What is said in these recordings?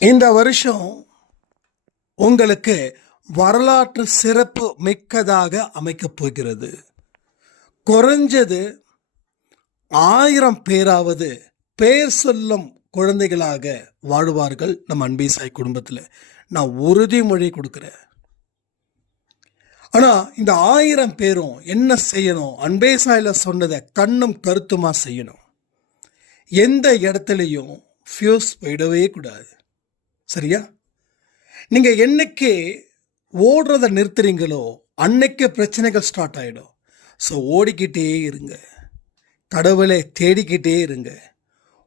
இந்த வருஷம் உங்களுக்கு வரலாற்று சிறப்பு மிக்கதாக அமைக்கப் போகிறது. குறைஞ்சது 1000 பேராவது பேர் சொல்லும் குழந்தைகளாக வாழ்வார்கள் நம்ம அன்பே சாய் குடும்பத்தில். நான் உறுதிமொழி கொடுக்குறேன். ஆனால் இந்த 1000 பேரும் என்ன செய்யணும்? அன்பே சாயில் சொன்னதை கண்ணும் கருத்துமா செய்யணும். எந்த இடத்துலையும் ஃபியூஸ் போயிடவே கூடாது. சரியா? நீங்கள் என்னைக்கு ஓடுறதை நிறுத்துறீங்களோ அன்னைக்கு பிரச்சனைகள் ஸ்டார்ட் ஆகிடும். ஸோ ஓடிக்கிட்டே இருங்க, கடவுளை தேடிக்கிட்டே இருங்க,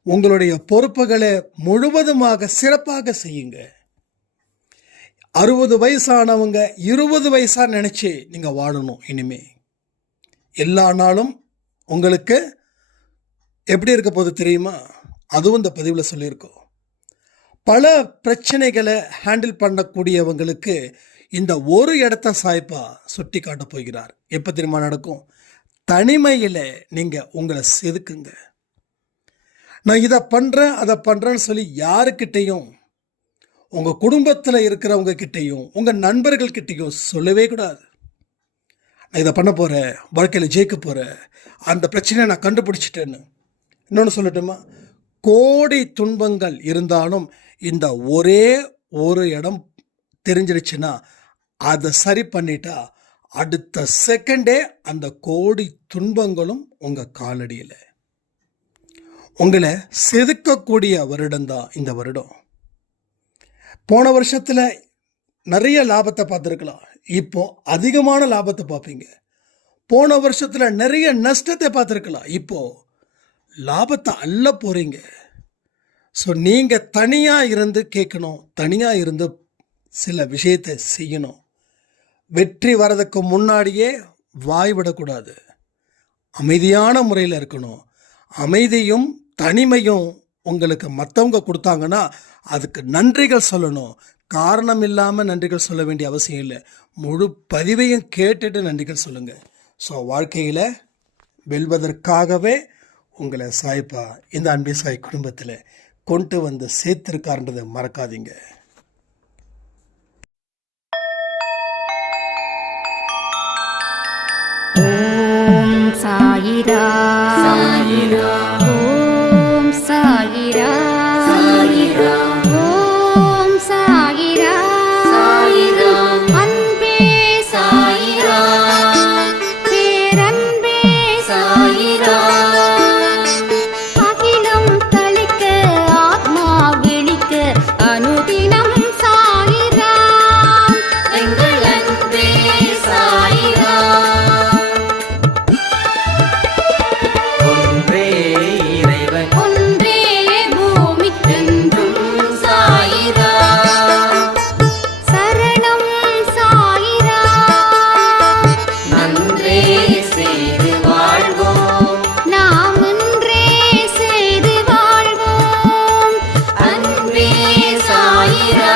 உங்களுடைய பொறுப்புகளை முழுவதுமாக சிறப்பாக செய்யுங்க. 60 வயசானவங்க 20 வயசா நினச்சி நீங்கள் வாழணும். இனிமே எல்லா நாளும் உங்களுக்கு எப்படி இருக்க போது தெரியுமா? அதுவும் இந்த பதிவில் சொல்லியிருக்கோம். பல பிரச்சனைகளை ஹேண்டில் பண்ணக்கூடியவங்களுக்கு இந்த ஒரு இடத்த சாய்ப்பா சுட்டி காட்ட போகிறார். எப்போ தெரியுமா நடக்கும்? தனிமையில் நீங்கள் உங்களை செதுக்குங்க. நான் இதை பண்ணுறேன் அதை பண்ணுறேன்னு சொல்லி யாருக்கிட்டையும், உங்கள் குடும்பத்தில் இருக்கிறவங்க கிட்டையும் உங்கள் நண்பர்கள்கிட்டையும் சொல்லவே கூடாது. நான் இதை பண்ண போகிறேன், வாழ்க்கையில் ஜெயிக்க போகிறேன், அந்த பிரச்சனையை நான் கண்டுபிடிச்சிட்டேன்னு. இன்னொன்று சொல்லட்டுமா? கோடி துன்பங்கள் இருந்தாலும் இந்த ஒரே ஒரு இடம் தெரிஞ்சிடுச்சுன்னா அதை சரி பண்ணிட்டா அடுத்த செகண்டே அந்த கோடி துன்பங்களும் உங்கள் காலடியில். உங்களை செதுக்கக்கூடிய வருடம்தான் இந்த வருடம். போன வருஷத்தில் நிறைய லாபத்தை பார்த்துருக்கலாம், இப்போ அதிகமான லாபத்தை பார்ப்பீங்க. போன வருஷத்தில் நிறைய நஷ்டத்தை பார்த்துருக்கலாம், இப்போ லாபத்தை அள்ள போகிறீங்க. ஸோ நீங்கள் தனியாக இருந்து கேட்கணும், தனியாக இருந்து சில விஷயத்தை செய்யணும். வெற்றி வர்றதுக்கு முன்னாடியே வாய் விடக்கூடாது, அமைதியான முறையில் இருக்கணும். அமைதியும் தனிமையும் உங்களுக்கு மற்றவங்க கொடுத்தாங்கன்னா அதுக்கு நன்றிகள் சொல்லணும். காரணம் இல்லாமல் நன்றிகள் சொல்ல வேண்டிய அவசியம் இல்லை. முழு பதிவையும் கேட்டுட்டு நன்றிகள் சொல்லுங்கள். ஸோ வாழ்க்கையில் வெல்வதற்காகவே உங்களை சாய்ப்பா இந்த அன்பே சாய் குடும்பத்தில் கொண்டு வந்து சேர்த்திருக்காருன்றதை மறக்காதீங்க. ஓம் சாயிரா சாயிரா, ஓம் சாயிரா சாயிரா, ஓம் சாயிரா சாயிரா, அன்பே சாயிரா, பேரன்பே சாயிரா, அகிலம் தளிக்க ஆத்மா விழிக்க அனுதினம் சாயிரா, எங்கள் அன்பே சாயிரா. ஒன்றே இறைவன், ஒன்றே பூமிக்கென்றும் சாயிரா, சரணம் சாயிரா, நன்றே செய்து வாழ்வோம், நாம் ஒன்றே செய்து வாழ்வோம், அன்பே சாயிரா.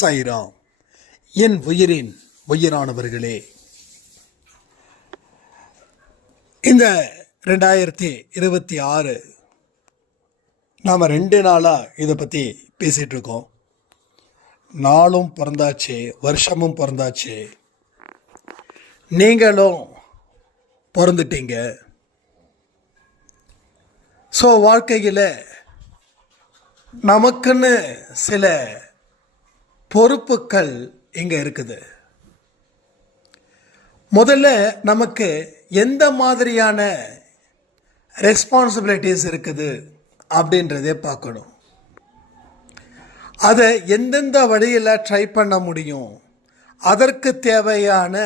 சாய்ராம். என் உயிரின் உயிரானவர்களே, இந்த 2026 நாம் 2 நாளாக இதை பற்றி பேசிகிட்டு இருக்கோம். நாளும் பிறந்தாச்சு, வருஷமும் பிறந்தாச்சு, நீங்களும் பிறந்துட்டீங்க. ஸோ வாழ்க்கையில் நமக்குன்னு சில பொறுப்புகள் இங்கே இருக்குது. முதல்ல நமக்கு எந்த மாதிரியான ரெஸ்பான்சிபிலிட்டிஸ் இருக்குது அப்படின்றதே பார்க்கணும். அதை எந்தெந்த வழியில் ட்ரை பண்ண முடியும், அதற்கு தேவையான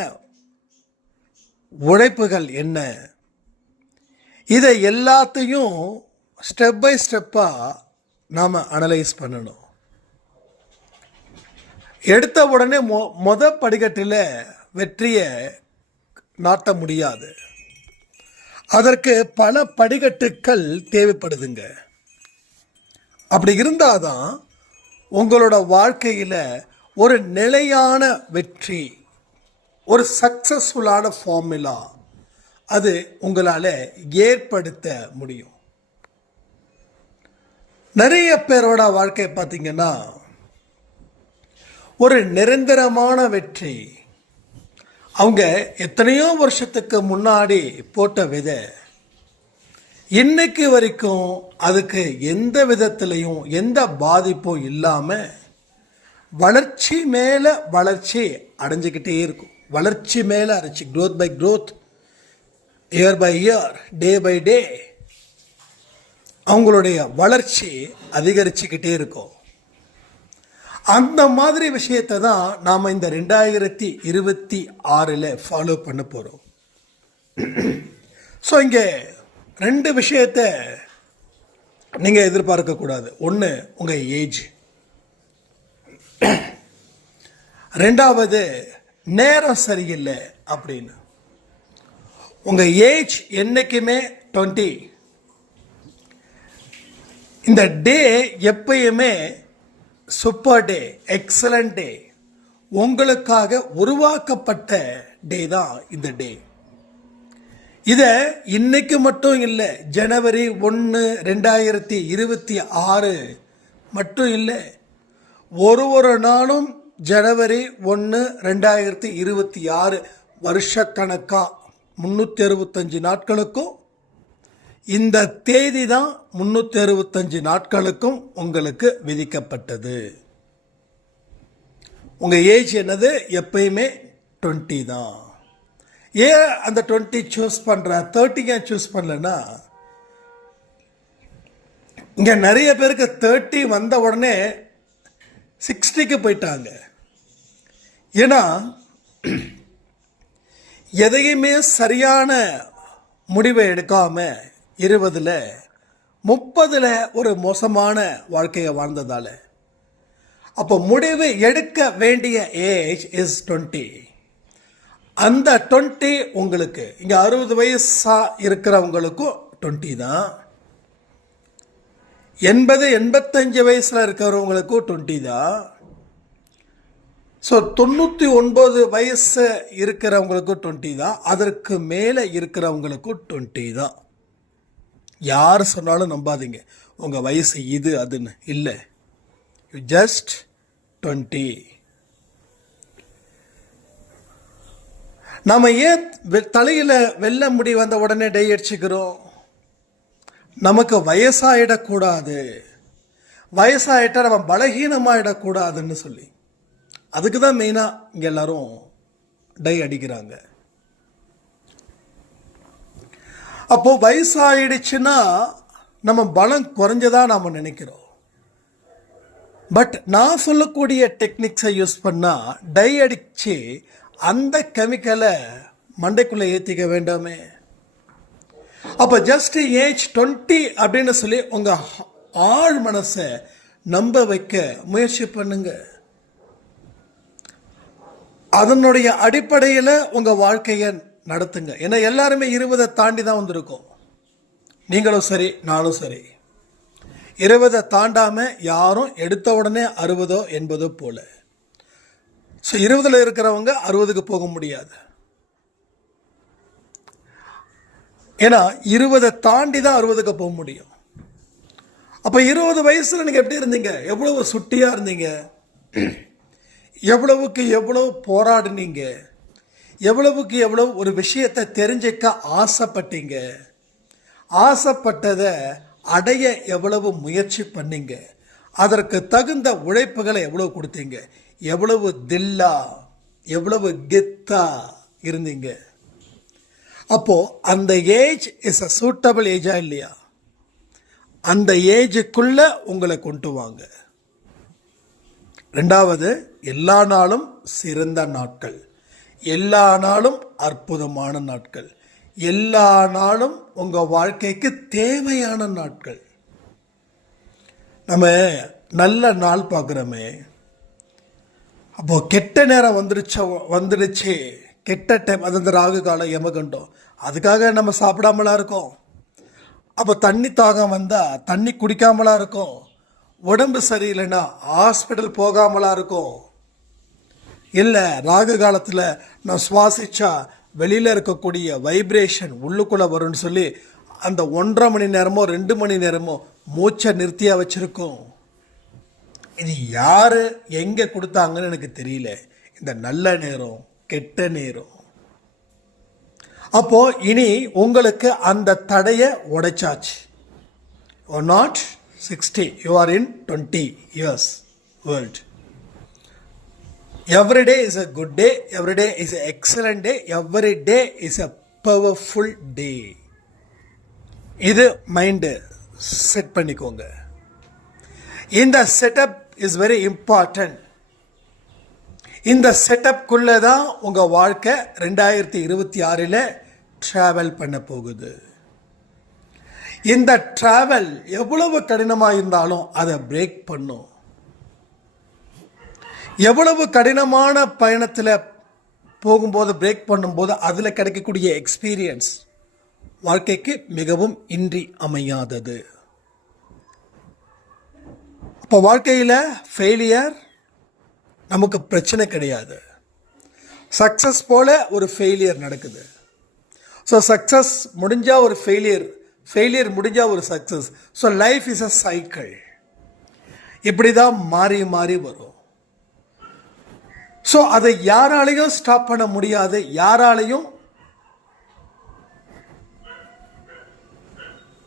உழைப்புகள் என்ன, இதை எல்லாத்தையும் ஸ்டெப் பை ஸ்டெப்பாக நாம் அனலைஸ் பண்ணணும். எடுத்த உடனே மொத படிக்கட்டில் வெற்றியை நாட்ட முடியாது. அதற்கு பல படிக்கட்டுகள் தேவைப்படுதுங்க. அப்படி இருந்தாதான் உங்களோட வாழ்க்கையில் ஒரு நிலையான வெற்றி ஒரு சக்ஸஸ்ஃபுல்லான ஃபார்முலா அது உங்களால் ஏற்படுத்த முடியும். நிறைய பேரோட வாழ்க்கை பார்த்தீங்கன்னா ஒரு நிரந்தரமான வெற்றி. அவங்க எத்தனையோ வருஷத்துக்கு முன்னாடி போட்ட விதை இன்னைக்கு வரைக்கும் அதுக்கு எந்த விதத்திலையும் எந்த பாதிப்பும் இல்லாமல் வளர்ச்சி மேலே வளர்ச்சி அடைஞ்சிக்கிட்டே இருக்கும். வளர்ச்சி மேலே அரைச்சி growth by growth, year by year, day by day அவங்களுடைய வளர்ச்சி அதிகரிச்சுக்கிட்டே இருக்கும். அந்த மாதிரி விஷயத்தை தான் நாம் இந்த 2026 ஃபாலோ பண்ண போகிறோம். ஸோ இங்கே 2 விஷயத்தை நீங்கள் எதிர்பார்க்கக்கூடாது. ஒன்று உங்கள் ஏஜ், 2வது நேரம் சரியில்லை அப்படின்னு. உங்கள் ஏஜ் என்றைக்குமே 20. இந்த டே எப்பயுமே சூப்பர் டே, எக்ஸலண்ட் டே, உங்களுக்காக உருவாக்கப்பட்ட டே தான் இந்த டே. இதை இன்னைக்கு மட்டும் இல்லை, ஜனவரி 1, 2026 மட்டும் இல்லை, ஒரு நாளும் ஜனவரி 1, 2026 வருஷக்கணக்காக 365 நாட்களுக்கும் இந்த தேதி தான் 365 நாட்களுக்கும் உங்களுக்கு விதிக்கப்பட்டது. உங்கள் ஏஜ் என்னது? எப்பயுமே 20 தான். ஏன் அந்த 20 சூஸ் பண்ணுற, 30 ஏன் சூஸ் பண்ணலன்னா, இங்கே நிறைய பேருக்கு 30 வந்த உடனே 60க்கு போயிட்டாங்க. ஏன்னா எதையுமே சரியான முடிவை எடுக்காம 20ல் 30ல் ஒரு மோசமான வாழ்க்கையை வாழ்ந்ததால, அப்போ முடிவு எடுக்க வேண்டிய ஏஜ் இஸ் 20. அந்த 20 உங்களுக்கு இங்கே 60 வயசா இருக்கிறவங்களுக்கும் 20 தான், 85 வயசில் இருக்கிறவங்களுக்கும் 20 தான். ஸோ 99 வயசு இருக்கிறவங்களுக்கும் 20 தான், அதற்கு மேலே இருக்கிறவங்களுக்கும் 20 தான். யார் சொன்னாலும் நம்பாதீங்க உங்கள் வயசு இது அதுன்னு. இல்லை, யூ ஜஸ்ட் 20. நாம் ஏன் தலையில் வெள்ள முடி வந்த உடனே டை அடிச்சுக்கிறோம்? நமக்கு வயசாகிடக்கூடாது, வயசாகிட்டால் நம்ம பலகீனமாகிடக்கூடாதுன்னு சொல்லி, அதுக்கு தான் மெயினாக இங்கே எல்லாரும் டை அடிக்கிறாங்க. அப்போது வயசாகிடுச்சுன்னா நம்ம பலம் குறைஞ்சதா நாம் நினைக்கிறோம். பட் நான் சொல்லக்கூடிய டெக்னிக்ஸை யூஸ் பண்ணால் டை அடித்து அந்த கெமிக்கலை மண்டைக்குள்ளே ஏற்றிக்க வேண்டாமே. அப்போ ஜஸ்ட் ஏஜ் 20 அப்படின்னு சொல்லி உங்கள் ஆழ் மனசை நம்ப வைக்க முயற்சி பண்ணுங்க. அதனுடைய அடிப்படையில் உங்கள் வாழ்க்கையை நடத்துங்க. ஏன்னா எல்லாருமே 20 தாண்டி தான் வந்திருக்கோம். நீங்களும் சரி, நானும் சரி. 20 தாண்டாமல் யாரும் எடுத்த உடனே 60 80 போல. ஸோ 20ல் இருக்கிறவங்க 60க்கு போக முடியாது. ஏன்னா 20 தாண்டி தான் 60க்கு போக முடியும். அப்போ 20 வயசில் நீங்கள் எப்படி இருந்தீங்க? எவ்வளவு சுட்டியாக இருந்தீங்க? எவ்வளவுக்கு எவ்வளவு போராடினீங்க? எவ்வளவுக்கு எவ்வளவு ஒரு விஷயத்தை தெரிஞ்சிக்க ஆசைப்பட்டீங்க? ஆசைப்பட்டதை அடைய எவ்வளவு முயற்சி பண்ணீங்க? அதற்கு தகுந்த உழைப்புகளை எவ்வளவு கொடுத்தீங்க? எவ்வளவு தில்லா, எவ்வளவு கெத்தா இருந்தீங்க? அப்போது அந்த ஏஜ் இஸ் அ சூட்டபிள் ஏஜா இல்லையா? அந்த ஏஜுக்குள்ளே உங்களை கொண்டு வாங்க. 2வது, எல்லா நாளும் சிறந்த நாட்கள், எல்லா நாளும் அற்புதமான நாட்கள், எல்லா நாளும் உங்கள் வாழ்க்கைக்கு தேவையான நாட்கள். நம்ம நல்ல நாள் பார்க்குறோமே, அப்போது கெட்ட நேரம் வந்துடுச்சு, கெட்ட டைம், அது அந்த ராகு காலம், யமகண்டம், அதுக்காக நம்ம சாப்பிடாமலாம் இருக்கோம். அப்போ தண்ணி தாகம் வந்தால் தண்ணி குடிக்காமலாம் இருக்கும். உடம்பு சரியில்லைன்னா ஹாஸ்பிட்டல் போகாமலாம் இருக்கும். இல்லை ராகு காலத்தில் நான் சுவாசிச்சா வெளியில் இருக்கக்கூடிய வைப்ரேஷன் உள்ளுக்குள்ளே வரும்னு சொல்லி அந்த 1.5 மணி நேரமோ 2 மணி நேரமோ மூச்சை நிறுத்தியாக வச்சுருக்கோம். இது யார் எங்கே கொடுத்தாங்கன்னு எனக்கு தெரியல. இந்த நல்ல நேரம் கெட்ட நேரம். அப்போ இனி உங்களுக்கு அந்த தடையை உடைச்சாச்சு. You are not 60, you are in 20 years world. Every day is a good day, every day is an excellent day, every day is a powerful day. இது மைண்டு செட் பண்ணிக்கோங்க. இந்த செட்டப் இஸ் வெரி இம்பார்ட்டன்ட். இந்த செட்டப்குள்ளே தான் உங்கள் வாழ்க்கை 2026 travel பண்ண போகுது. இந்த ட்ராவல் எவ்வளவு கடினமாக இருந்தாலும் அதை பிரேக் பண்ணும். எவ்வளவு கடினமான பயணத்தில் போகும்போது பிரேக் பண்ணும்போது அதில் கிடைக்கக்கூடிய எக்ஸ்பீரியன்ஸ் வாழ்க்கைக்கு மிகவும் இன்றி அமையாதது. அப்போ வாழ்க்கையில் ஃபெயிலியர் நமக்கு பிரச்சனை கிடையாது. சக்ஸஸ் போல ஒரு ஃபெயிலியர் நடக்குது. ஸோ சக்ஸஸ் முடிஞ்சால் ஒரு ஃபெயிலியர் முடிஞ்சால் ஒரு success. So life is a cycle. இப்படி தான் மாறி மாறி வரும். ஸோ அதை யாராலையும் ஸ்டாப் பண்ண முடியாது. யாராலையும்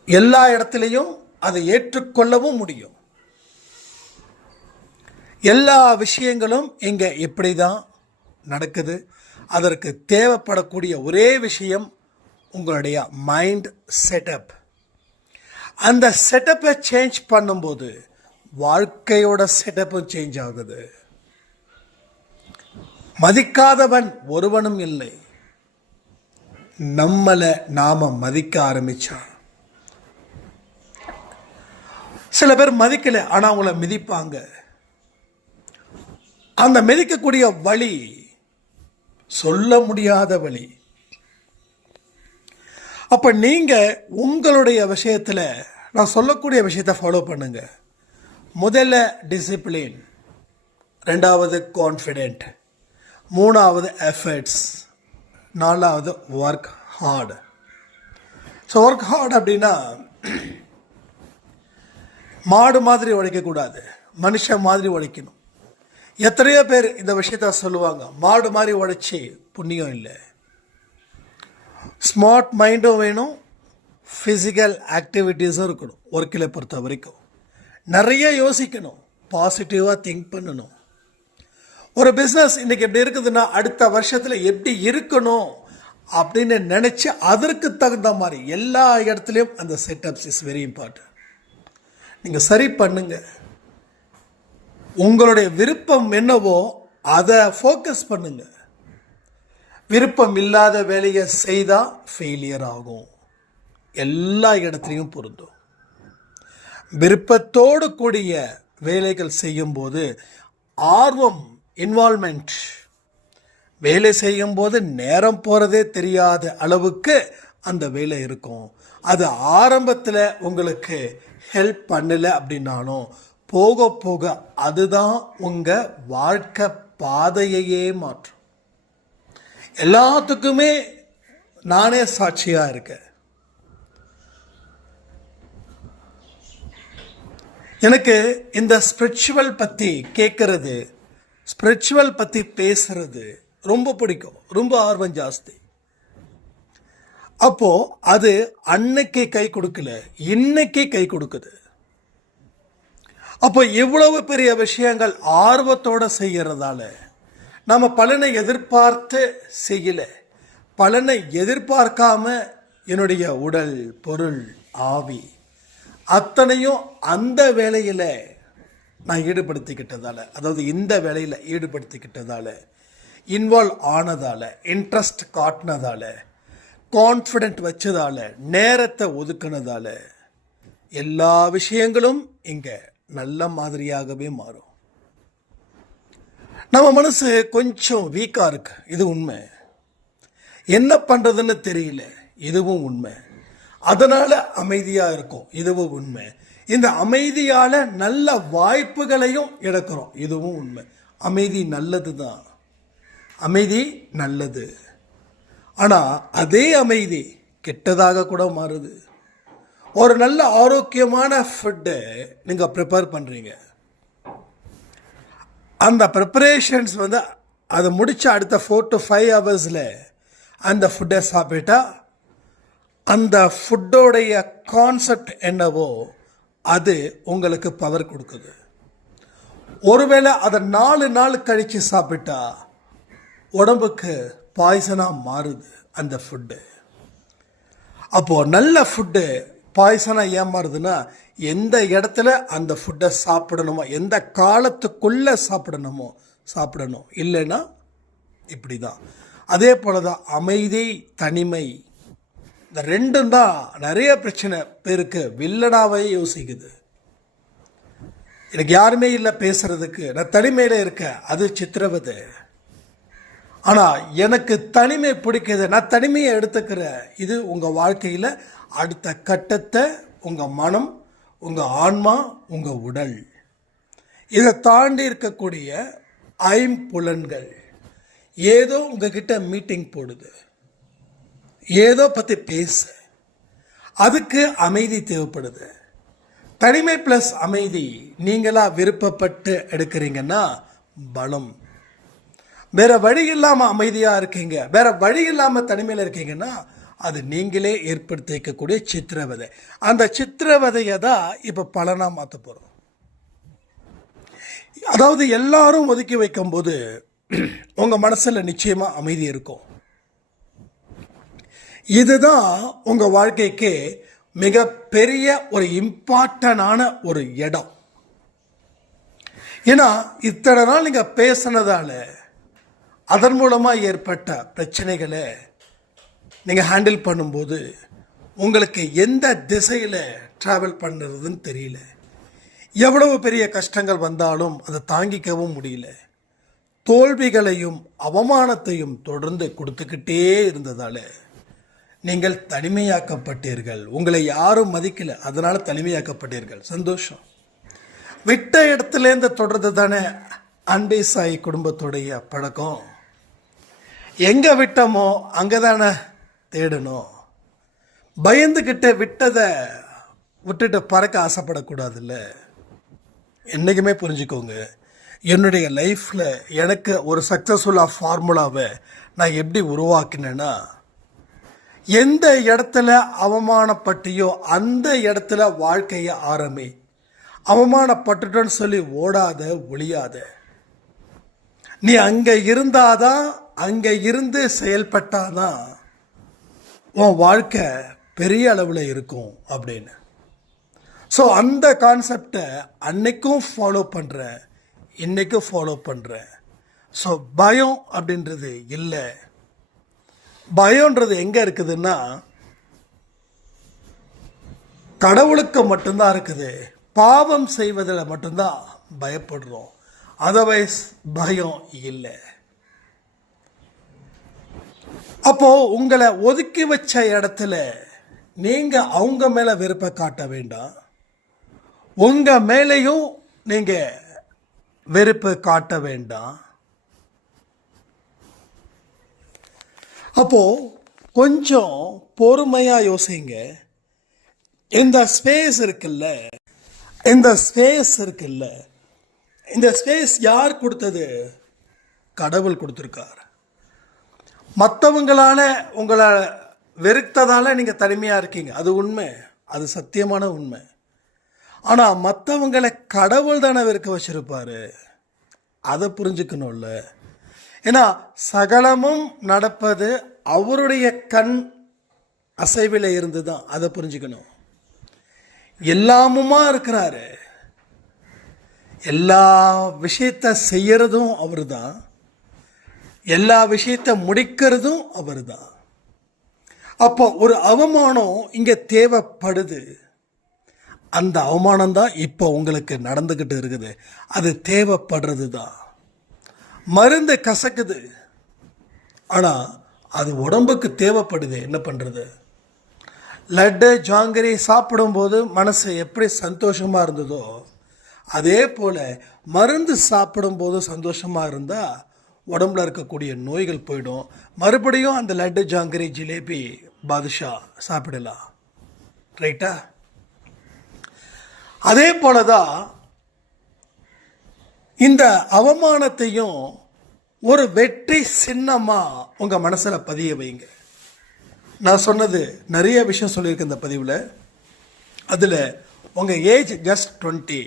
எல்லா இடத்துலையும் அதை ஏற்றுக்கொள்ளவும் முடியும். எல்லா விஷயங்களும் இங்கே இப்படி தான் நடக்குது. அதற்கு தேவைப்படக்கூடிய ஒரே விஷயம் உங்களுடைய மைண்ட் செட்டப். அந்த செட்டப்பை சேஞ்ச் பண்ணும்போது வாழ்க்கையோட செட்டப்பும் சேஞ்ச் ஆகுது. மதிக்காதவன் ஒருவனும் இல்லை. நம்மளை நாம மதிக்க ஆரம்பிச்சா. சில பேர் மதிக்கல, ஆனால் அவங்கள மிதிப்பாங்க. அந்த மிதிக்கக்கூடிய வழி சொல்ல முடியாத வழி. அப்போ நீங்கள் உங்களுடைய விஷயத்தில் நான் சொல்லக்கூடிய விஷயத்தை ஃபாலோ பண்ணுங்க. முதல்ல டிசிப்ளின், 2வது கான்ஃபிடென்ட், 3வது எஃபர்ட்ஸ், 4வது work hard. So work hard அப்படின்னா மாடு மாதிரி உழைக்கக்கூடாது, மனுஷன் மாதிரி உழைக்கணும். எத்தனையோ பேர் இந்த விஷயத்த சொல்லுவாங்க, மாடு மாதிரி உழைச்சி புண்ணியம் இல்லை. ஸ்மார்ட் மைண்டும் வேணும், ஃபிசிக்கல் ஆக்டிவிட்டீஸும் இருக்கணும். ஒர்க்கில் பொறுத்த வரைக்கும் நிறைய யோசிக்கணும், பாசிட்டிவாக திங்க் பண்ணணும். ஒரு பிஸ்னஸ் இன்றைக்கி எப்படி இருக்குதுன்னா அடுத்த வருஷத்தில் எப்படி இருக்கணும் அப்படின்னு நினச்சி அதற்கு தகுந்த மாதிரி எல்லா இடத்துலையும் அந்த செட்டப்ஸ் இஸ் வெரி இம்பார்ட்டன்ட். நீங்கள் சரி பண்ணுங்க. உங்களுடைய விருப்பம் என்னவோ அதை ஃபோக்கஸ் பண்ணுங்க. விருப்பம் இல்லாத வேலையை செய்தால் ஃபெயிலியர் ஆகும். எல்லா இடத்துலையும் பொருந்தும். விருப்பத்தோடு கூடிய வேலைகள் செய்யும்போது ஆர்வம், இன்வால்மெண்ட், வேலை செய்யும்போது நேரம் போகிறதே தெரியாத அளவுக்கு அந்த வேலை இருக்கும். அது ஆரம்பத்தில் உங்களுக்கு ஹெல்ப் பண்ணலை அப்படின்னாலும் போக போக அதுதான் உங்கள் வாழ்க்கை பாதையையே மாற்றும். எல்லாத்துக்குமே நானே சாட்சியாக இருக்கேன். எனக்கு இந்த ஸ்பிரிச்சுவல் பற்றி கேட்கறது, ஸ்பிரிச்சுவல் பற்றி பேசுறது ரொம்ப பிடிக்கும், ரொம்ப ஆர்வம் ஜாஸ்தி. அப்போ அது அன்னைக்கு கை கொடுக்கல, இன்னைக்கு கை கொடுக்குது. அப்போ இவ்வளவு பெரிய விஷயங்கள் ஆர்வத்தோட செய்யறதால நம்ம பலனை எதிர்பார்த்து செய்யல. பலனை எதிர்பார்க்காம என்னுடைய உடல், பொருள், ஆவி அத்தனையும் அந்த வேலையில் நான் ஈடுபடுத்திக்கிட்டதால, அதாவது இந்த வேலையில் ஈடுபடுத்திக்கிட்டதால, இன்வால்வ் ஆனதால, இன்ட்ரெஸ்ட் காட்டினதால, கான்ஃபிடென்ட் வச்சதால, நேரத்தை ஒதுக்கினதால எல்லா விஷயங்களும் இங்கே நல்ல மாதிரியாகவே மாறும். நம்ம மனசு கொஞ்சம் வீக்காக இருக்கு, இது உண்மை. என்ன பண்ணுறதுன்னு தெரியல, இதுவும் உண்மை. அதனால் அமைதியாக இருக்கும், இதுவும் உண்மை. இந்த அமைதியால் நல்ல வாய்ப்புகளையும் இழக்கிறோம், இதுவும் உண்மை. அமைதி நல்லது தான். அமைதி நல்லது. ஆனால் அதே அமைதி கெட்டதாக கூட மாறுது. ஒரு நல்ல ஆரோக்கியமான ஃபுட்டு நீங்கள் ப்ரிப்பேர் பண்ணுறீங்க, அந்த ப்ரிப்பரேஷன்ஸ் அதை முடித்த அடுத்த 4 to 5 ஹவர்ஸில் அந்த ஃபுட்டை சாப்பிட்டா அந்த ஃபுட்டோடைய கான்செப்ட் என்னவோ அது உங்களுக்கு பவர் கொடுக்குது. ஒருவேளை அதை 4 நாள் கழித்து சாப்பிட்டா உடம்புக்கு பாய்சனாக மாறுது அந்த ஃபுட்டு. அப்போது நல்ல ஃபுட்டு பாய்சனாக ஏன் மாறுதுன்னா, எந்த இடத்துல அந்த ஃபுட்டை சாப்பிடணுமோ, எந்த காலத்துக்குள்ளே சாப்பிடணும், இல்லைன்னா இப்படி தான். அதே போல் தான் அமைதி, தனிமை, இந்த ரெண்டும் தான் நிறைய பிரச்சனை பேருக்கு வில்லனாவே யோசிக்குது. எனக்கு யாருமே இல்லை பேசுறதுக்கு, நான் தனிமையில் இருக்கேன், அது சித்திரவதை. ஆனால் எனக்கு தனிமை பிடிக்குது, நான் தனிமையை எடுத்துக்கிறேன். இது உங்கள் வாழ்க்கையில் அடுத்த கட்டத்தை உங்கள் மனம், உங்கள் ஆன்மா, உங்கள் உடல், இதை தாண்டி இருக்கக்கூடிய ஐம்புலன்கள் ஏதோ உங்ககிட்ட மீட்டிங் போடுது, ஏதோ பற்றி பேச, அதுக்கு அமைதி தேவைப்படுது. தனிமை ப்ளஸ் அமைதி நீங்களாக விருப்பப்பட்டு எடுக்கிறீங்கன்னா பலம். வேற வழி இல்லாமல் அமைதியாக இருக்கீங்க, வேற வழி இல்லாமல் தனிமையில் இருக்கீங்கன்னா அது நீங்களே ஏற்படுத்தி வைக்கக்கூடிய சித்திரவதை. அந்த சித்திரவதையை தான் இப்போ பலனாக மாற்ற போகிறோம். அதாவது எல்லாரும் ஒதுக்கி வைக்கும்போது உங்கள் மனசில் நிச்சயமாக அமைதி இருக்கும். இதுதான் உங்கள் வாழ்க்கைக்கு மிகப்பெரிய ஒரு இம்பார்ட்டண்டான ஒரு இடம். ஏன்னா இத்தனை நாள் நீங்கள் பேசினதால அதன் மூலமாக ஏற்பட்ட பிரச்சனைகளை நீங்கள் ஹேண்டில் பண்ணும்போது உங்களுக்கு எந்த திசையில் ட்ராவல் பண்ணுறதுன்னு தெரியல. எவ்வளவு பெரிய கஷ்டங்கள் வந்தாலும் அதை தாங்கிக்கவும் முடியல. தோல்விகளையும் அவமானத்தையும் தொடர்ந்து கொடுத்துக்கிட்டே இருந்ததால் நீங்கள் தனிமையாக்கப்பட்டீர்கள். உங்களை யாரும் மதிக்கலை, அதனால் தனிமையாக்கப்பட்டீர்கள். சந்தோஷம். விட்ட இடத்துலேருந்து தொடர்ந்து தானே அன்பை சாய் குடும்பத்துடைய பழக்கம். எங்கே விட்டோமோ அங்கே தானே தேடணும். பயந்துக்கிட்ட விட்டதை விட்டுட்டு பறக்க ஆசைப்படக்கூடாதுல்ல. என்றைக்குமே புரிஞ்சுக்கோங்க, என்னுடைய லைஃப்பில் எனக்கு ஒரு சக்ஸஸ்ஃபுல்லாக ஃபார்முலாவை நான் எப்படி உருவாக்கினேன்னா, எந்த இடத்துல அவமானப்பட்டியோ அந்த இடத்துல வாழ்க்கையை ஆரம்பி. அவமானப்பட்டுட்டோன்னு சொல்லி ஓடாத, ஒளியாத. நீ அங்கே இருந்தாதான், அங்கே இருந்து செயல்பட்டாதான் உன் வாழ்க்கை பெரிய அளவில் இருக்கும் அப்படின்னு. ஸோ அந்த கான்செப்டை அன்னைக்கும் ஃபாலோ பண்ணுறேன், இன்றைக்கும் ஃபாலோ பண்ணுறேன். ஸோ பயம் அப்படின்றது இல்லை. பயம்ன்றது எங்கே இருக்குதுன்னா கடவுளுக்கு மட்டும்தான் இருக்குது. பாவம் செய்வதில் மட்டும்தான் பயப்படுறோம், அதர்வைஸ் பயம் இல்லை. அப்போ உங்களை ஒதுக்கி வச்ச இடத்துல நீங்க அவங்க மேல வெறுப்பை காட்ட வேண்டாம், உங்க மேலையும் நீங்க வெறுப்பு காட்ட வேண்டாம். அப்போ கொஞ்சம் பொறுமையா யோசிங்க. இந்த ஸ்பேஸ் இருக்குல்ல, இந்த ஸ்பேஸ் யார் கொடுத்தது? கடவுள் கொடுத்துருக்கார். மற்றவங்களால உங்களை வெறுத்ததால நீங்கள் தனிமையாக இருக்கீங்க, அது உண்மை, அது சத்தியமான உண்மை. ஆனால் மற்றவங்களை கடவுள் தானே வெறுக்க வச்சிருப்பாரு, அதை புரிஞ்சுக்கணும்ல. ஏன்னா சகலமும் நடப்பது அவருடைய கண் அசைவில் இருந்து தான், அதை புரிஞ்சுக்கணும். எல்லாமுமா இருக்கிறாரு, எல்லா விஷயத்தை செய்யறதும் அவர் தான், எல்லா விஷயத்தை முடிக்கிறதும் அவர் தான். அப்போ ஒரு அவமானம் இங்கே தேவைப்படுது. அந்த அவமானம் தான் இப்போ உங்களுக்கு நடந்துக்கிட்டு இருக்குது. அது தேவைப்படுறது தான். மருந்து கசக்குது, ஆனால் அது உடம்புக்கு தேவைப்படுது. என்ன பண்ணுறது? லட்டு ஜாங்கிரி சாப்பிடும்போது மனசு எப்படி சந்தோஷமாக இருந்ததோ, அதே போல் மருந்து சாப்பிடும்போது சந்தோஷமாக இருந்தால் உடம்புல இருக்கக்கூடிய நோய்கள் போயிடும். மறுபடியும் அந்த லட்டு, ஜாங்கிரி, ஜிலேபி, பாதுஷா சாப்பிடலாம். ரைட்டா? அதே போல தான் இந்த அவமானத்தையும் ஒரு வெற்றி சின்னமாக உங்கள் மனசில் பதிய வைங்க. நான் சொன்னது நிறைய விஷயம் சொல்லியிருக்கேன் இந்த பதிவில். அதில் உங்கள் ஏஜ் ஜஸ்ட் 20.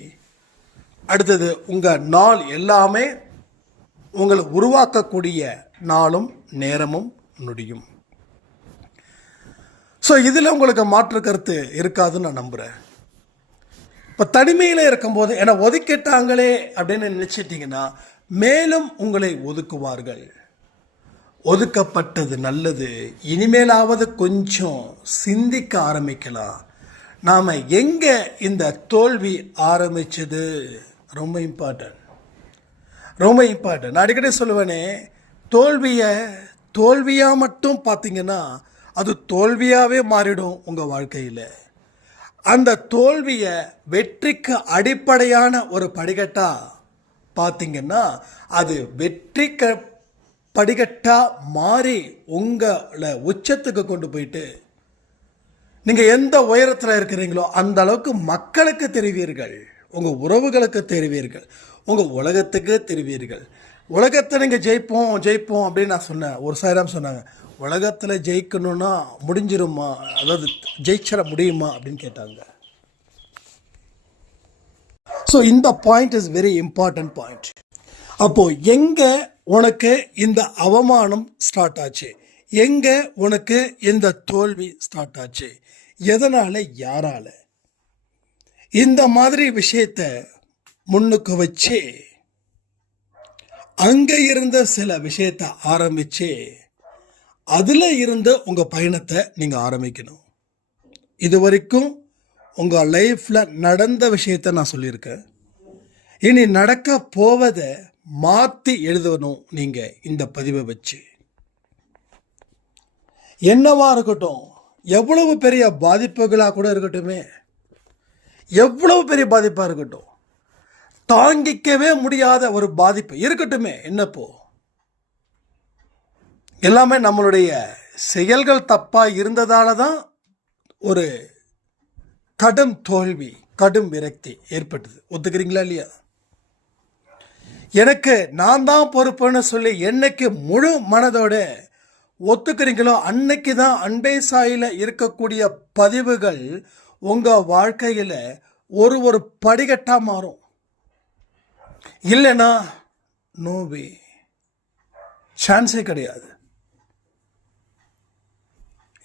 அடுத்தது உங்கள் நாள் எல்லாமே உங்களை உருவாக்கக்கூடிய நாளும் நேரமும் நொடியும். ஸோ இதில் உங்களுக்கு மாற்று கருத்து இருக்காதுன்னு நான் நம்புகிறேன். இப்போ தனிமையில் இருக்கும்போது என்னை ஒதுக்கிட்டாங்களே அப்படின்னு நினச்சிட்டிங்கன்னா மேலும் உங்களை ஒதுக்குவார்கள். ஒதுக்கப்பட்டது நல்லது. இனிமேலாவது கொஞ்சம் சிந்திக்க ஆரம்பிக்கலாம். நாம் எங்கே இந்த தோல்வி ஆரம்பிச்சது ரொம்ப இம்பார்ட்டன்ட், ரொம்ப இம்பார்ட்டன்ட். நான் அடிக்கடி சொல்லுவேனே, தோல்வியாக மட்டும் பார்த்தீங்கன்னா அது தோல்வியாகவே மாறிடும் உங்கள் வாழ்க்கையில். அந்த தோல்வியை வெற்றிக்கு அடிப்படையான ஒரு படிக்கட்டாக பார்த்தீங்கன்னா அது வெற்றிக்கு படிக்கட்டாக மாறி உங்களை உச்சத்துக்கு கொண்டு போயிட்டு நீங்கள் எந்த உயரத்தில் இருக்கிறீங்களோ அந்த அளவுக்கு மக்களுக்கு தெரிவீர்கள், உங்கள் உறவுகளுக்கு தெரிவீர்கள், உங்கள் உலகத்துக்கு தெரிவீர்கள். உலகத்தை நீங்கள் ஜெயிப்போம் அப்படின்னு நான் சொன்னேன். ஒரு சாயிரம் சொன்னாங்க, உலகத்தில் ஜெயிக்கணும்னா முடிஞ்சிருமா, அதாவது ஜெயிச்சிட முடியுமா அப்படின்னு கேட்டாங்க. ஸோ இந்த point is very important point. அப்போது எங்கே உனக்கு இந்த அவமானம் ஸ்டார்ட் ஆச்சு, எங்கே உனக்கு இந்த தோல்வி ஸ்டார்ட் ஆச்சு, எதனால், யாரால், இந்த மாதிரி விஷயத்தை முன்னுக்கு வச்சு அங்கே இருந்த சில விஷயத்தை ஆரம்பித்து அதில் இருந்து உங்கள் பயணத்தை நீங்கள் ஆரம்பிக்கணும். இது வரைக்கும் உங்கள் லைஃப்பில் நடந்த விஷயத்தை நான் சொல்லியிருக்கேன். இனி நடக்க போவதை மாற்றி எழுதணும் நீங்கள் இந்த பதிவை வச்சு. என்னவா இருக்கட்டும், எவ்வளவு பெரிய பாதிப்புகளாக கூட இருக்கட்டுமே, எவ்வளவு பெரிய பாதிப்பாக இருக்கட்டும், தாங்கிக்கவே முடியாத ஒரு பாதிப்பு இருக்கட்டுமே, என்னப்போ எல்லாமே நம்மளுடைய செயல்கள் தப்பாக இருந்ததால தான் ஒரு கடும் தோல்வி, கடும் விரக்தி ஏற்பட்டது. ஒத்துக்கிறீங்களா இல்லையா? எனக்கு நான் தான் பொறுப்புன்னு சொல்லி என்னைக்கு முழு மனதோட ஒத்துக்கிறீங்களோ அன்னைக்கு தான் அன்பே சாயில இருக்கக்கூடிய பதிவுகள் உங்கள் வாழ்க்கையில் ஒரு படிக்கட்டாக மாறும். இல்லைன்னா நோவே, சான்ஸே கிடையாது.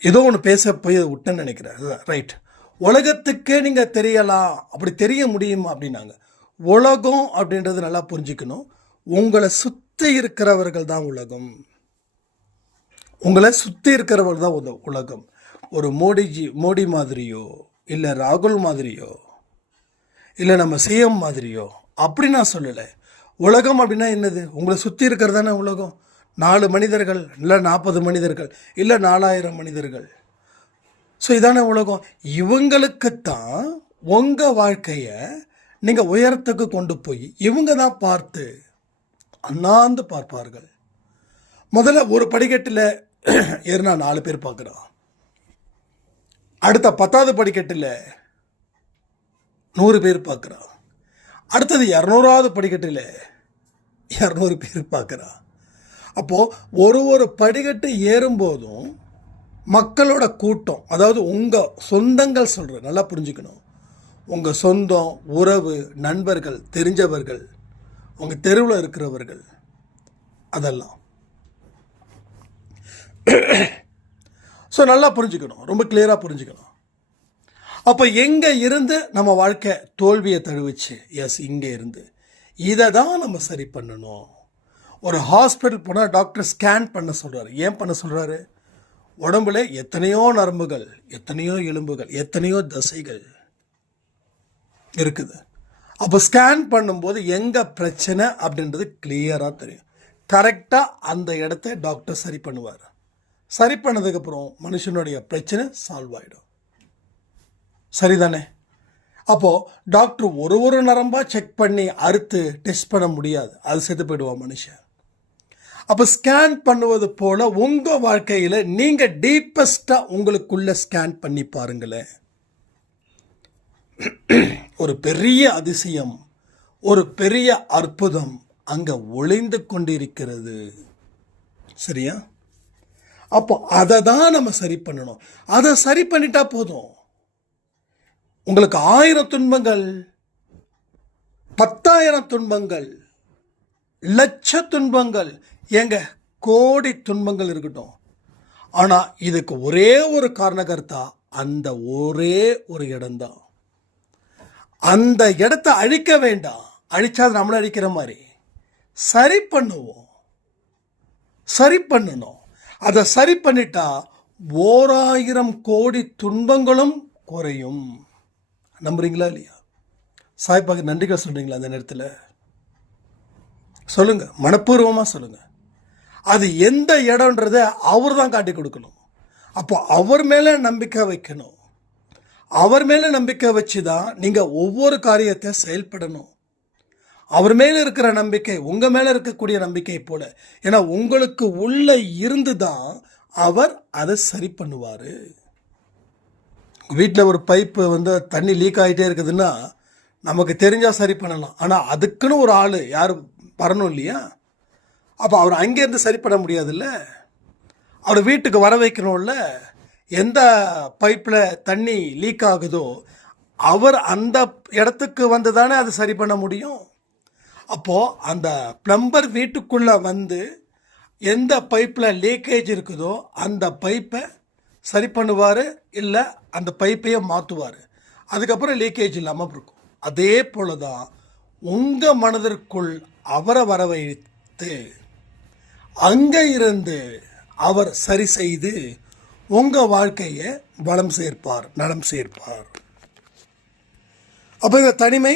ஏதோ ஒன்று பேச போய் விட்டேன்னு நினைக்கிறேன். ரைட். உலகத்துக்கே நீங்கள் தெரியலாம், அப்படி தெரிய முடியுமா அப்படின்னாங்க. உலகம் அப்படின்றது நல்லா புரிஞ்சுக்கணும். உங்களை சுற்றி இருக்கிறவர்கள் தான் உலகம். உங்களை சுற்றி இருக்கிறவர்கள் தான் உலகம். ஒரு மோடி மாதிரியோ, இல்லை ராகுல் மாதிரியோ, இல்லை நம்ம சிஎம் மாதிரியோ அப்படி நான் சொல்லலை. உலகம் அப்படின்னா என்னது? உங்களை சுற்றி இருக்கிறது தானே உலகம். 4 மனிதர்கள், இல்லை 40 மனிதர்கள், இல்லை 4000 மனிதர்கள். ஸோ இதான உலகம். இவங்களுக்குத்தான் உங்கள் வாழ்க்கையை நீங்கள் உயரத்துக்கு கொண்டு போய் இவங்க தான் பார்த்து அண்ணாந்து பார்ப்பார்கள். முதல்ல ஒரு படிக்கட்டில் ஏறினா 4 பேர் பார்க்குறான். அடுத்த 10வது படிக்கட்டில் 100 பேர் பார்க்குறான். அடுத்தது 200வது படிக்கட்டில் 200 பேர் பார்க்குறான். அப்போது ஒரு படிக்கட்டு ஏறும்போதும் மக்களோட கூட்டம், அதாவது உங்கள் சொந்தங்கள் சொல்கிறேன், நல்லா புரிஞ்சுக்கணும். உங்கள் சொந்தம், உறவு, நண்பர்கள், தெரிஞ்சவர்கள், உங்கள் தெருவில் இருக்கிறவர்கள், அதெல்லாம். ஸோ நல்லா புரிஞ்சுக்கணும், ரொம்ப கிளியராக புரிஞ்சுக்கணும். அப்போ எங்கே இருந்து நம்ம வாழ்க்கை தோல்வியை தழுவிச்சு? எஸ், இங்கே இருந்து. இதை தான் நம்ம சரி பண்ணணும். ஒரு ஹாஸ்பிட்டல் போனால் டாக்டர் ஸ்கேன் பண்ண சொல்கிறாரு. ஏன் பண்ண சொல்கிறாரு? உடம்புல எத்தனையோ நரம்புகள், எத்தனையோ எலும்புகள், எத்தனையோ தசைகள் இருக்குது. அப்போ ஸ்கேன் பண்ணும்போது எங்கே பிரச்சனை அப்படின்றது கிளியராக தெரியும். கரெக்டாக அந்த இடத்த டாக்டர் சரி பண்ணுவார். சரி பண்ணதுக்கப்புறம் மனுஷனுடைய பிரச்சனை சால்வ் ஆகிடும். சரிதானே? அப்போது டாக்டர் ஒரு நரம்பாக செக் பண்ணி அறுத்து டெஸ்ட் பண்ண முடியாது. அது செத்து போயிடுவான் மனுஷன். அப்போ ஸ்கேன் பண்ணுவது போல உங்கள் வாழ்க்கையில் நீங்கள் டீப்பஸ்டாக உங்களுக்குள்ள ஸ்கேன் பண்ணி பாருங்களேன். ஒரு பெரிய அதிசயம், ஒரு பெரிய அற்புதம் அங்கே ஒளிந்து கொண்டிருக்கிறது. சரியா? அப்போ அதை தான் நம்ம சரி பண்ணணும். அதை சரி பண்ணிட்டா போதும். உங்களுக்கு 1000 துன்பங்கள், 10,000 துன்பங்கள், லட்ச துன்பங்கள், ஏங்க கோடி துன்பங்கள் இருக்கட்டும், ஆனால் இதுக்கு ஒரே ஒரு காரணகர்த்தா, அந்த ஒரே ஒரு இடம்தான். அந்த இடத்த அழிக்க வேண்டாம். அழிச்சா அது நம்மளை அழிக்கிற மாதிரி. சரி பண்ணுவோம், சரி பண்ணணும். அதை சரி பண்ணிட்டா 1000 கோடி துன்பங்களும் குறையும். நம்புறீங்களா இல்லையா? சாய்பாக்கு நன்றிகள் சொல்றீங்களா அந்த நேரத்தில்? சொல்லுங்க, மனப்பூர்வமாக சொல்லுங்க. அது எந்த இடம்ன்றதை அவர் தான் காட்டி கொடுக்கணும். அப்போ அவர் மேலே நம்பிக்கை வைக்கணும். அவர் மேலே நம்பிக்கை வச்சு தான் நீங்கள் ஒவ்வொரு காரியத்தை செயல்படணும். அவர் மேலே இருக்கிற நம்பிக்கை உங்கள் மேலே இருக்கக்கூடிய நம்பிக்கை போல. ஏன்னா உங்களுக்கு உள்ளே இருந்து தான் அவர் அதை சரி பண்ணுவார். வீட்டில் ஒரு பைப்பு தண்ணி லீக் ஆகிட்டே இருக்குதுன்னா நமக்கு தெரிஞ்சால் சரி பண்ணலாம். ஆனால் அதுக்குன்னு ஒரு ஆள் யார் வரணும் இல்லையா? அப்போ அவர் அங்கேருந்து சரி பண்ண முடியாதுல்ல. அவர் வீட்டுக்கு வர வைக்கணும்ல. எந்த பைப்பில் தண்ணி லீக் ஆகுதோ அவர் அந்த இடத்துக்கு வந்து தானே அதை சரி பண்ண முடியும். அப்போது அந்த ப்ளம்பர் வீட்டுக்குள்ளே வந்து எந்த பைப்பில் லீக்கேஜ் இருக்குதோ அந்த பைப்பை சரி பண்ணுவார், இல்லை அந்த பைப்பையே மாற்றுவார். அதுக்கப்புறம் லீக்கேஜ் இல்லாமல் இருக்கும். அதே போல தான் உங்கள் மனதிற்குள் அவரை வர வைத்து அங்கே இருந்து அவர் சரி செய்து உங்கள் வாழ்க்கையை வளம் சேர்ப்பார், நலம் சேர்ப்பார். அப்போ இந்த தனிமை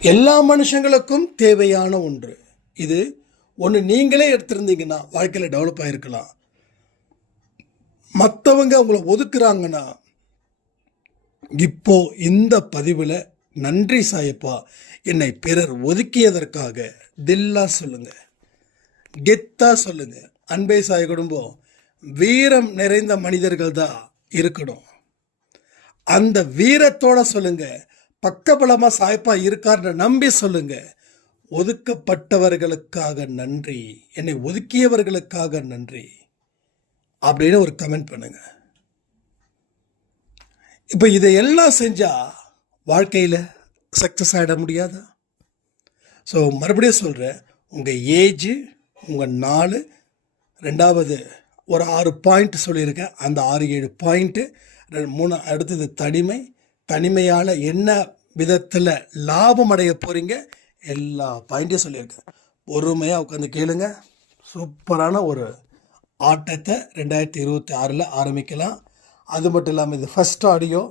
எல்லா மனுஷங்களுக்கும் தேவையான ஒன்று. இது ஒன்று நீங்களே எடுத்திருந்தீங்கன்னா வாழ்க்கையில் டெவலப் ஆகிருக்கலாம். மற்றவங்க உங்களை ஒதுக்குறாங்கன்னா இப்போ இந்த பதிவில் நன்றி சாயப்பா, என்னை பிறர் ஒதுக்கியதற்காக தில்லா சொல்லுங்க, கெத்தா சொல்லுங்க. அன்பே சாய குடும்பம் வீரம் நிறைந்த மனிதர்கள் தான் இருக்கணும். அந்த வீரத்தோட சொல்லுங்க. பக்கபலமாக சாயப்பா இருக்கார்ன்ற நம்பி சொல்லுங்க. ஒதுக்கப்பட்டவர்களுக்காக நன்றி, என்னை ஒதுக்கியவர்களுக்காக நன்றி அப்படின்னு ஒரு கமெண்ட் பண்ணுங்க. இப்போ இதையெல்லாம் செஞ்சால் வாழ்க்கையில் சக்ஸஸ் ஆகிட முடியாதா? ஸோ மறுபடியும் சொல்கிறேன், உங்கள் ஏஜு, உங்கள் நாள், ரெண்டாவது ஒரு 6 பாயிண்ட் சொல்லியிருக்கேன். அந்த 6-7 பாயிண்ட்டு, 3 அடுத்தது தனிமை. தனிமையால் என்ன விதத்தில் லாபம் அடைய போகிறீங்க, எல்லா பாயிண்ட்டையும் சொல்லியிருக்கேன். பொறுமையாக உட்காந்து கேளுங்க. சூப்பரான ஒரு ஆட்டத்தை 2026 ஆரம்பிக்கலாம். அது மட்டும் இல்லாமல் இது ஃபஸ்ட் ஆடியோ.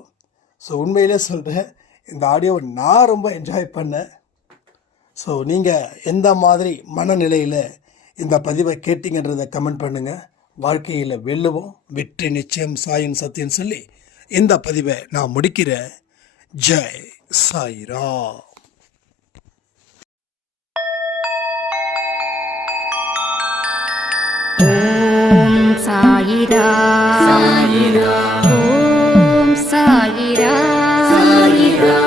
ஸோ உண்மையிலே சொல்கிறேன், இந்த ஆடியோவை நான் ரொம்ப என்ஜாய் பண்ணேன். ஸோ நீங்கள் எந்த மாதிரி மனநிலையில் இந்த பதிவை கேட்டிங்கன்றதை கமெண்ட் பண்ணுங்கள். வாழ்க்கையில் வெல்லுவோம், வெற்றி நிச்சயம், சாயின் சத்தியம் சொல்லி இந்த பதிவை நான் முடிக்கிறேன். ஜெய் சாய்ராம். ஓம் சாயிரா சாயிரா ஓம் சாயிரா சாயிரா